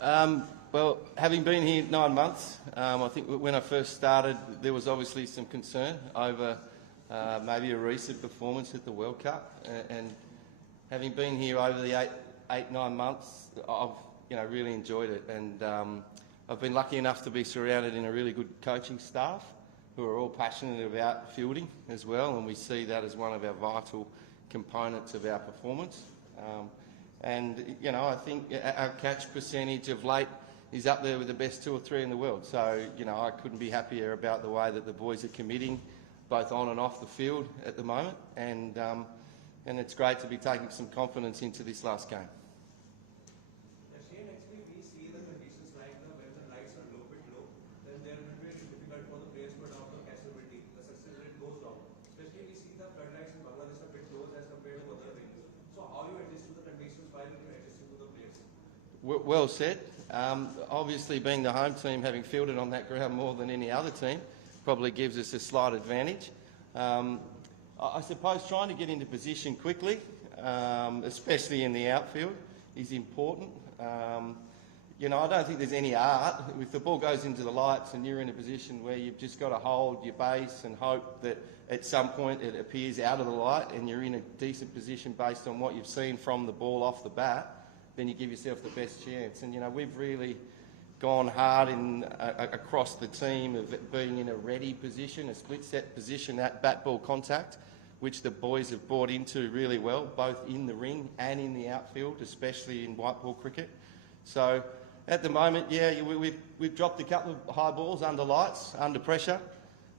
Well, having been here 9 months, I think when I first started, there was obviously some concern over maybe a recent performance at the World Cup, and having been here over the 9 months, I've really enjoyed it, and I've been lucky enough to be surrounded in a really good coaching staff who are all passionate about fielding as well, and we see that as one of our vital components of our performance. I think our catch percentage of late is up there with the best 2 or 3 in the world. So, I couldn't be happier about the way that the boys are committing, both on and off the field at the moment, and it's great to be taking some confidence into this last game. Shane, actually, we see the conditions right now when the lights are a bit low, then there will be difficult for the players to adopt the catchability. The success rate goes down. Especially we see the floodlights in Bangladesh a bit low as compared to other things. So how you adjust to the conditions while you adjust to the players? Well said. Obviously, being the home team, having fielded on that ground more than any other team, probably gives us a slight advantage. I suppose trying to get into position quickly, especially in the outfield, is important. I don't think there's any art. If the ball goes into the lights and you're in a position where you've just got to hold your base and hope that at some point it appears out of the light and you're in a decent position based on what you've seen from the ball off the bat, then you give yourself the best chance. And, we've really gone hard across the team of being in a ready position, a split-set position at bat-ball contact, which the boys have bought into really well, both in the ring and in the outfield, especially in white ball cricket. So at the moment, we've dropped a couple of high balls under lights, under pressure,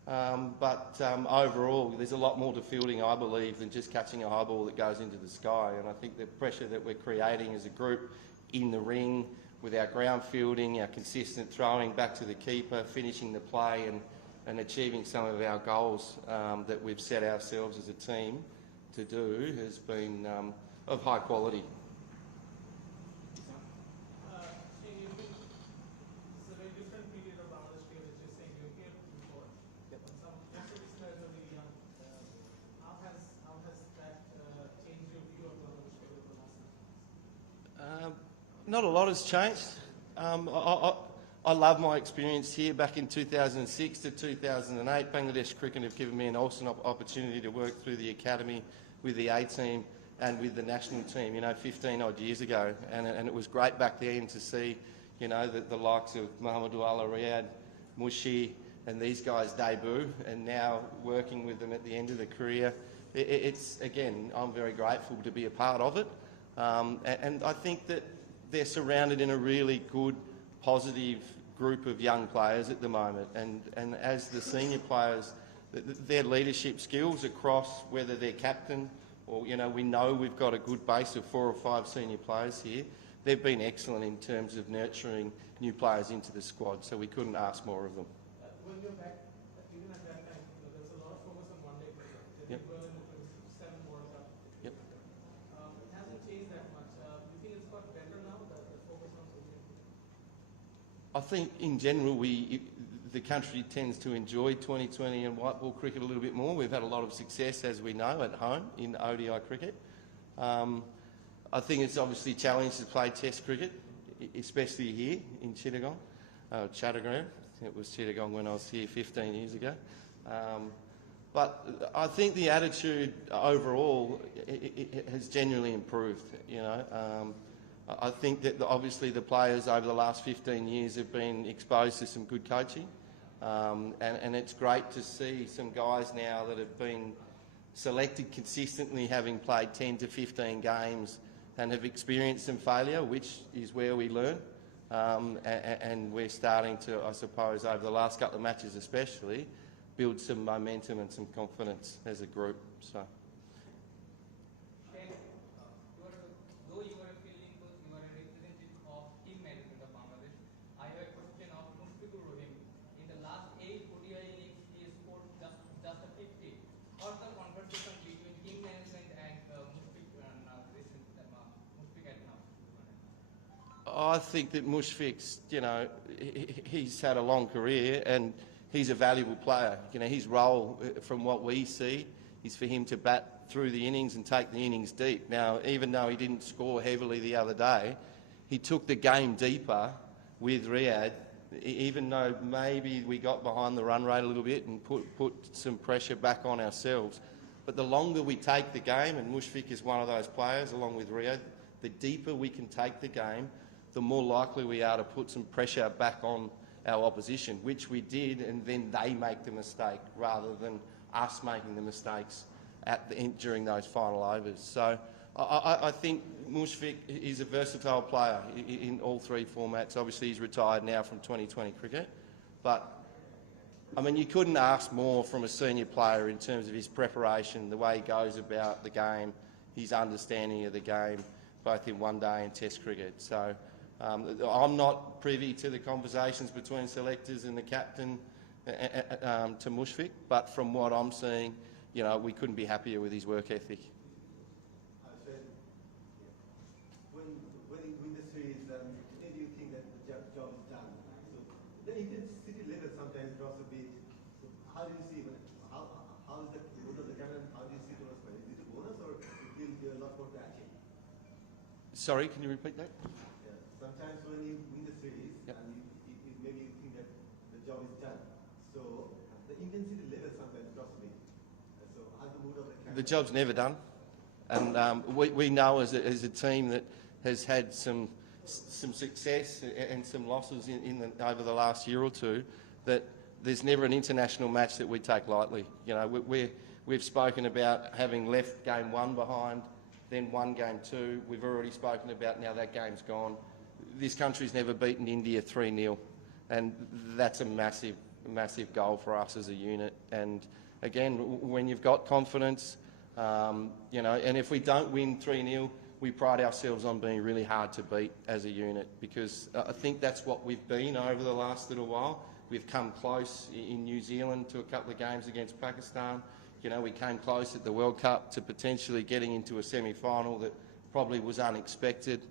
but overall there's a lot more to fielding, I believe, than just catching a high ball that goes into the sky. And I think the pressure that we're creating as a group in the ring, with our ground fielding, our consistent throwing back to the keeper, finishing the play and achieving some of our goals that we've set ourselves as a team to do, has been of high quality. Shane, this is a very different period of Bangladesh as you're saying. You're here before. Yep. Most of these players are really young. How has that changed your view of Bangladesh over the last 6 months? Not a lot has changed. I love my experience here back in 2006 to 2008. Bangladesh Cricket have given me an awesome opportunity to work through the academy with the A team and with the national team, 15 odd years ago. And it was great back then to see, the likes of Mahmudullah Riyad, Mushi and these guys debut, and now working with them at the end of the career. It's, again, I'm very grateful to be a part of it. And I think that they're surrounded in a really good, positive group of young players at the moment. And as the senior players, their leadership skills across, whether they're captain or, we know we've got a good base of 4 or 5 senior players here. They've been excellent in terms of nurturing new players into the squad, so we couldn't ask more of them. When you're back, even at that time, there was a lot of focus on one-day cricket. They did well in the 7 World Cup. Yep. It hasn't changed that much. Do you think it's got better now, the focus on cricket? I think in general the country tends to enjoy 2020 and white ball cricket a little bit more. We've had a lot of success, as we know, at home in ODI cricket. I think it's obviously challenged to play Test cricket, especially here in Chittagong. It was Chittagong when I was here 15 years ago. But I think the attitude overall it has genuinely improved. I think that obviously the players over the last 15 years have been exposed to some good coaching, and it's great to see some guys now that have been selected consistently, having played 10 to 15 games and have experienced some failure, which is where we learn. And we're starting to, I suppose, over the last couple of matches especially, build some momentum and some confidence as a group. So. Shane, though you are a fielding coach, you are a representative of team management of Bangladesh. I have a question of Mushfiqur Rahim. In the last 8 ODI innings, he scored just a 50. How's the conversation between team management and Mushfiq at now? I think that Mushfiq's, he's had a long career and he's a valuable player. His role, from what we see, is for him to bat through the innings and take the innings deep. Now, even though he didn't score heavily the other day, he took the game deeper with Riyadh, even though maybe we got behind the run rate a little bit and put some pressure back on ourselves. But the longer we take the game, and Mushfiq is one of those players along with Riyadh, the deeper we can take the game, the more likely we are to put some pressure back on our opposition, which we did, and then they make the mistake rather than us making the mistakes during those final overs. So I think Mushfiq is a versatile player in all three formats. Obviously, he's retired now from 2020 cricket, but I mean, you couldn't ask more from a senior player in terms of his preparation, the way he goes about the game, his understanding of the game, both in one-day and Test cricket. So I'm not privy to the conversations between selectors and the captain to Mushfiq, but from what I'm seeing, you know, we couldn't be happier with his work ethic. When you win the series, when do you think that the job is done? So the intensity level sometimes drops a bit. So how do you see how is the mood of the captain? How do you see those players? Is it a bonus or you feel there's a lot more to achieve? Sorry, can you repeat that? Yeah. Sometimes when you win the series, yep, and maybe you think that the job is done. So the intensity level sometimes drops a bit. So how's the mood of the captain? The job's never done. And we know as a team that has had some success and some losses over the last year or two, that there's never an international match that we take lightly. You know, we've spoken about having left game one behind, then won game two. We've already spoken about now that game's gone. This country's never beaten India 3-0, and that's a massive, massive goal for us as a unit. And again, when you've got confidence, you know, and if we don't win 3-0, we pride ourselves on being really hard to beat as a unit, because I think that's what we've been over the last little while. We've come close in New Zealand to a couple of games against Pakistan. You know, we came close at the World Cup to potentially getting into a semi-final that probably was unexpected.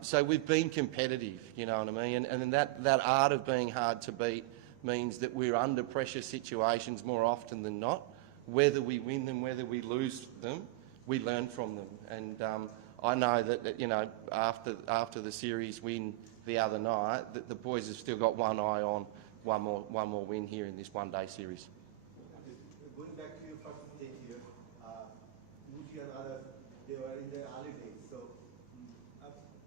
So we've been competitive, you know what I mean? And that art of being hard to beat means that we're under pressure situations more often than not. Whether we win them, whether we lose them, we learn from them. And I know that, you know, after the series win the other night, that the boys have still got one eye on one more win here in this one-day series. Going back to your first day here, Mushi and others, they were in their early days. So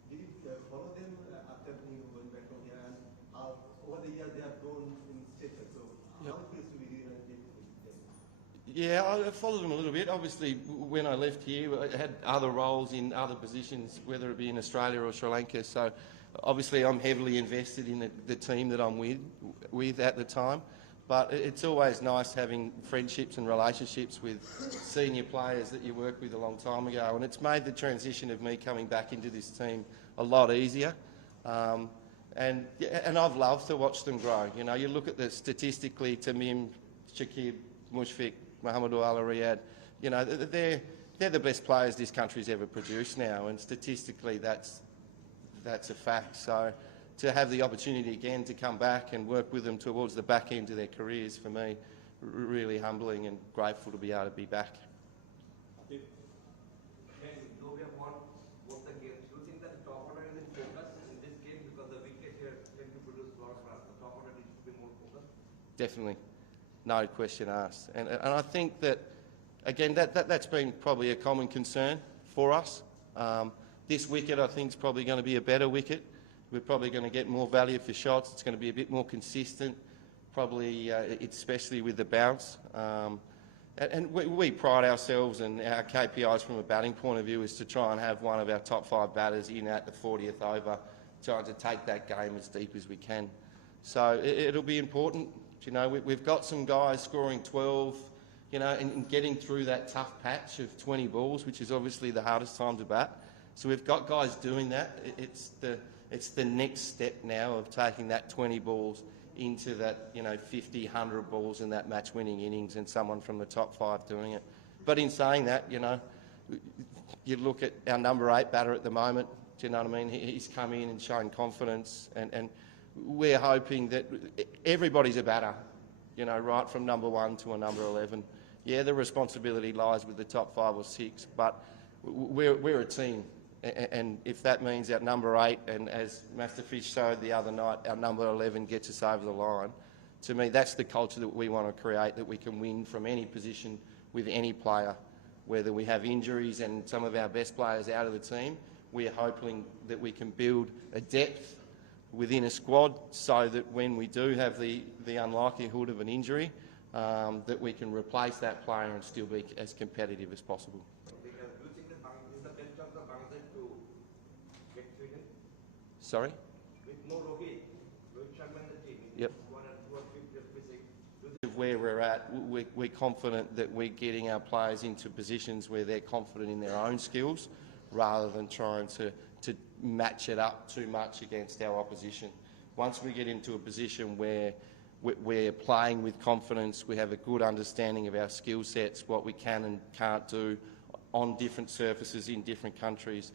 did you follow them after you going back from here? And over the years they have grown in stature. So how it feels to be here and get with them? Yeah, I followed them a little bit. Obviously, when I left here, I had other roles in other positions, whether it be in Australia or Sri Lanka. So obviously I'm heavily invested in the team that I'm with at the time. But it's always nice having friendships and relationships with senior players that you worked with a long time ago. And it's made the transition of me coming back into this team a lot easier. And I've loved to watch them grow. You know, you look at the statistically, Tamim, Shakib, Mushfiq, Mohammed Al Riyadh, you know, they're the best players this country's ever produced now, and statistically that's a fact. So to have the opportunity again to come back and work with them towards the back end of their careers, for me, really humbling and grateful to be able to be back. Though we have won both the games, do you think that the top order is in focus in this game, because the wicket here tend to produce a lot of runs? The top order needs to be more focused? Definitely. No question asked. And I think that, again, that's been probably a common concern for us. This wicket, I think, is probably going to be a better wicket. We're probably going to get more value for shots. It's going to be a bit more consistent, probably especially with the bounce. And we pride ourselves, and our KPIs from a batting point of view is to try and have one of our top 5 batters in at the 40th over, trying to take that game as deep as we can. So it'll be important. You know, we've got some guys scoring 12, you know, and getting through that tough patch of 20 balls, which is obviously the hardest time to bat. So we've got guys doing that. It's the next step now of taking that 20 balls into that, you know, 50, 100 balls in that match-winning innings, and someone from the top 5 doing it. But in saying that, you know, you look at our number 8 batter at the moment, do you know what I mean? He's come in and shown confidence, and we're hoping that everybody's a batter, you know, right from number 1 to a number 11. Yeah, the responsibility lies with the top 5 or 6, but we're a team. And if that means our number 8, and as Master Fish showed the other night, our number 11 gets us over the line, to me that's the culture that we want to create, that we can win from any position with any player. Whether we have injuries and some of our best players out of the team, we are hoping that we can build a depth within a squad so that when we do have the unlikelihood of an injury, that we can replace that player and still be as competitive as possible. Do you think that is the best chance of Bangladesh to get Sweden? Sorry? With no Rohit Sharma in the team, Yep. 1 or 2 or 3 players missing. Where we're at, we're confident that we're getting our players into positions where they're confident in their own skills rather than trying to match it up too much against our opposition. Once we get into a position where we're playing with confidence, we have a good understanding of our skill sets, what we can and can't do on different surfaces in different countries,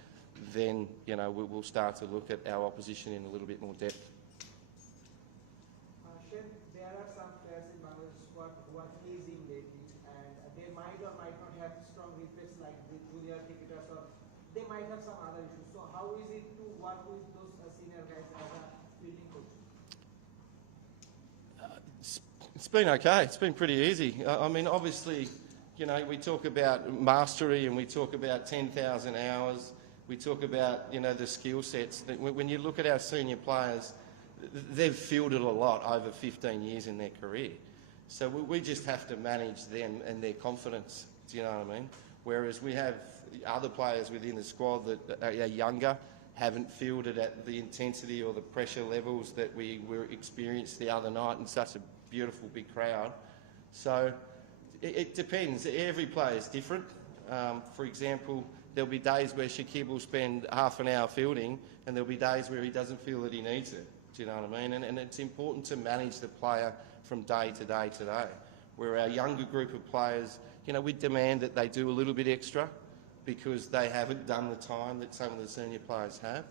then we'll start to look at our opposition in a little bit more depth. Shane, there are some players in Bangladesh squad who are freezing lately, and they might or might not have strong reflex like the junior cricketers, or they might have some other issues. So how is it to work with those senior guys as a fielding coach? It's been okay. It's been pretty easy. I mean, obviously, we talk about mastery and we talk about 10,000 hours. We talk about, the skill sets. When you look at our senior players, they've fielded a lot over 15 years in their career. So we just have to manage them and their confidence. Do you know what I mean? Whereas we have other players within the squad that are younger, haven't fielded at the intensity or the pressure levels that we experienced the other night in such a beautiful big crowd. So it depends. Every player is different. For example, there'll be days where Shakib will spend half an hour fielding and there'll be days where he doesn't feel that he needs it. Do you know what I mean? And it's important to manage the player from day to day to day. Where our younger group of players, we demand that they do a little bit extra because they haven't done the time that some of the senior players have.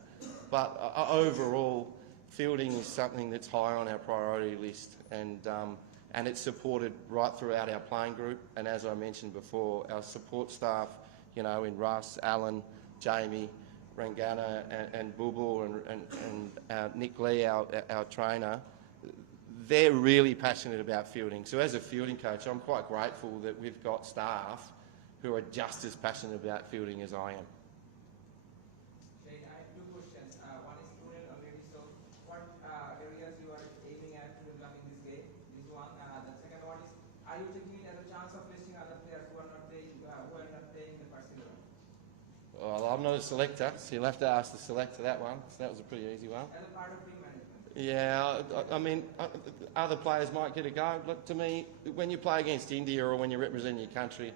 But overall, fielding is something that's high on our priority list, and it's supported right throughout our playing group. And as I mentioned before, our support staff, in Russ, Alan, Jamie, Rangana and Bulbul and Nick Lee, our trainer, they're really passionate about fielding. So as a fielding coach, I'm quite grateful that we've got staff who are just as passionate about fielding as I am. Shane, I have 2 questions. One is student already. So what areas you are aiming at to develop in this game? This one. The second one is, are you taking it as a chance of resting other players who are not playing in the first 11? Well, I'm not a selector, so you'll have to ask the selector that one. So that was a pretty easy one. As a part of team management. Yeah, I mean, other players might get a go. Look, to me, when you play against India or when you're representing your country,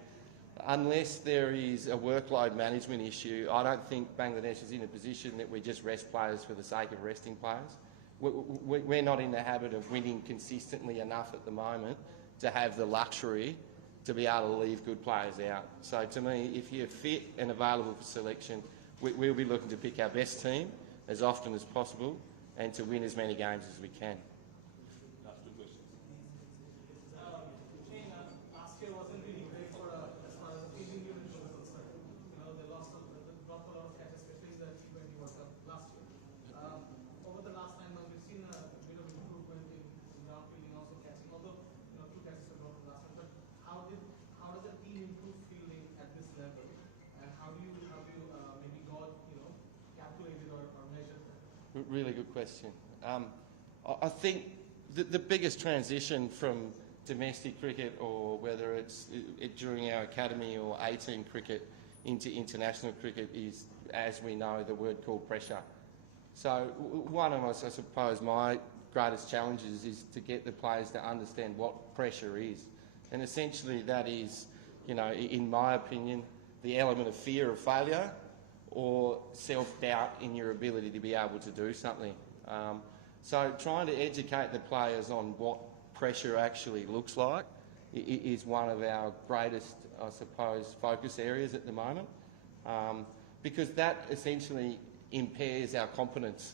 unless there is a workload management issue, I don't think Bangladesh is in a position that we just rest players for the sake of resting players. We're not in the habit of winning consistently enough at the moment to have the luxury to be able to leave good players out. So to me, if you're fit and available for selection, we'll be looking to pick our best team as often as possible and to win as many games as we can. Last 2 questions. Shane, last year wasn't really great for as far as the fielding unit was concerned. They lost dropped a lot of catches, especially in the T20 World Cup last year. Over the last 9 months, we've seen a bit of improvement in ground fielding, also catching. Although 2 catches were dropped last time, but how does a team improve fielding at this level, and how do you maybe calculate it or measure that? Really good question. I think the biggest transition from domestic cricket, or whether it's during our academy or 18 cricket into international cricket, is, as we know, the word called pressure. So one of us, I suppose, my greatest challenges is to get the players to understand what pressure is. And essentially that is, in my opinion, the element of fear of failure or self-doubt in your ability to be able to do something. So trying to educate the players on what pressure actually looks like is one of our greatest, I suppose, focus areas at the moment, because that essentially impairs our confidence,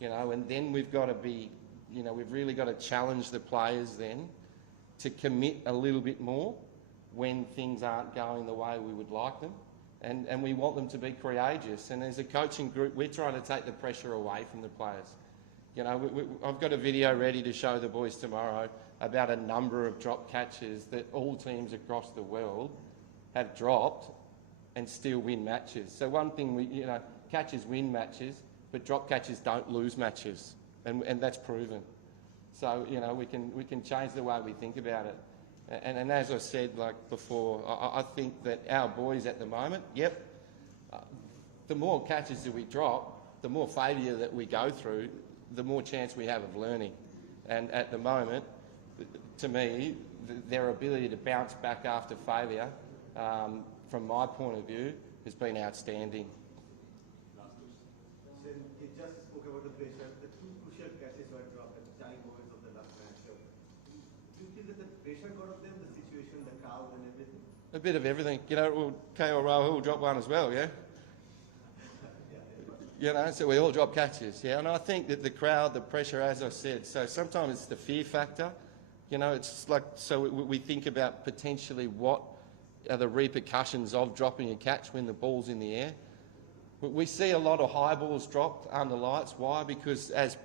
and then we've got to be, we've really got to challenge the players then to commit a little bit more when things aren't going the way we would like them. and we want them to be courageous. And as a coaching group, we're trying to take the pressure away from the players. You know, I've got a video ready to show the boys tomorrow about a number of drop catches that all teams across the world have dropped and still win matches. So one thing, catches win matches, but drop catches don't lose matches, and that's proven. So, we can change the way we think about it. And as I said, like before, I think that our boys at the moment, the more catches that we drop, the more failure that we go through, the more chance we have of learning. And at the moment, to me, their ability to bounce back after failure, from my point of view, has been outstanding. So you just spoke about the pressure. The two crucial catches were dropped at the dying moments of the last match. So do you feel that the pressure got of them, the situation, the crowd and everything? A bit of everything. KL Rahul dropped one as well, yeah? So we all drop catches, and I think that the crowd, the pressure, as I said, so sometimes it's the fear factor. It's like, so we think about potentially what are the repercussions of dropping a catch when the ball's in the air. We see a lot of high balls dropped under lights. Why? Because as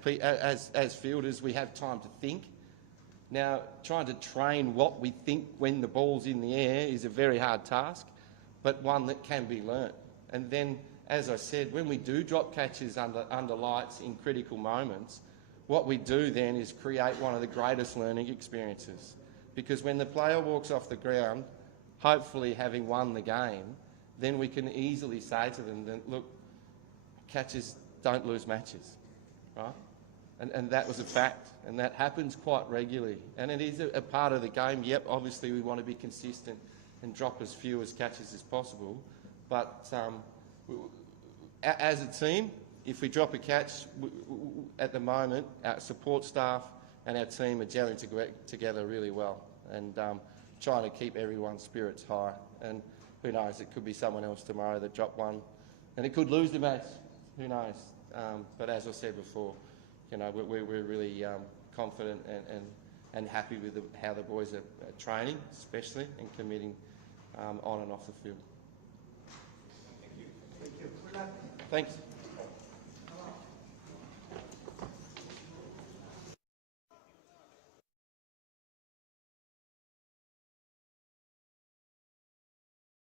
fielders, we have time to think. Now, trying to train what we think when the ball's in the air is a very hard task, but one that can be learnt. And then, as I said, when we do drop catches under lights in critical moments, what we do then is create one of the greatest learning experiences. Because when the player walks off the ground, hopefully having won the game, then we can easily say to them that, look, catches don't lose matches, right? And that was a fact, and that happens quite regularly. And it is a part of the game. Yep, obviously we want to be consistent and drop as few as catches as possible, but as a team, if we drop a catch, at the moment, our support staff and our team are gelling together really well, and trying to keep everyone's spirits high. And who knows, it could be someone else tomorrow that dropped one, and it could lose the match. Who knows? But as I said before, we're really confident and happy with how the boys are training, especially, and committing on and off the field. Thank you. Good luck. Thanks.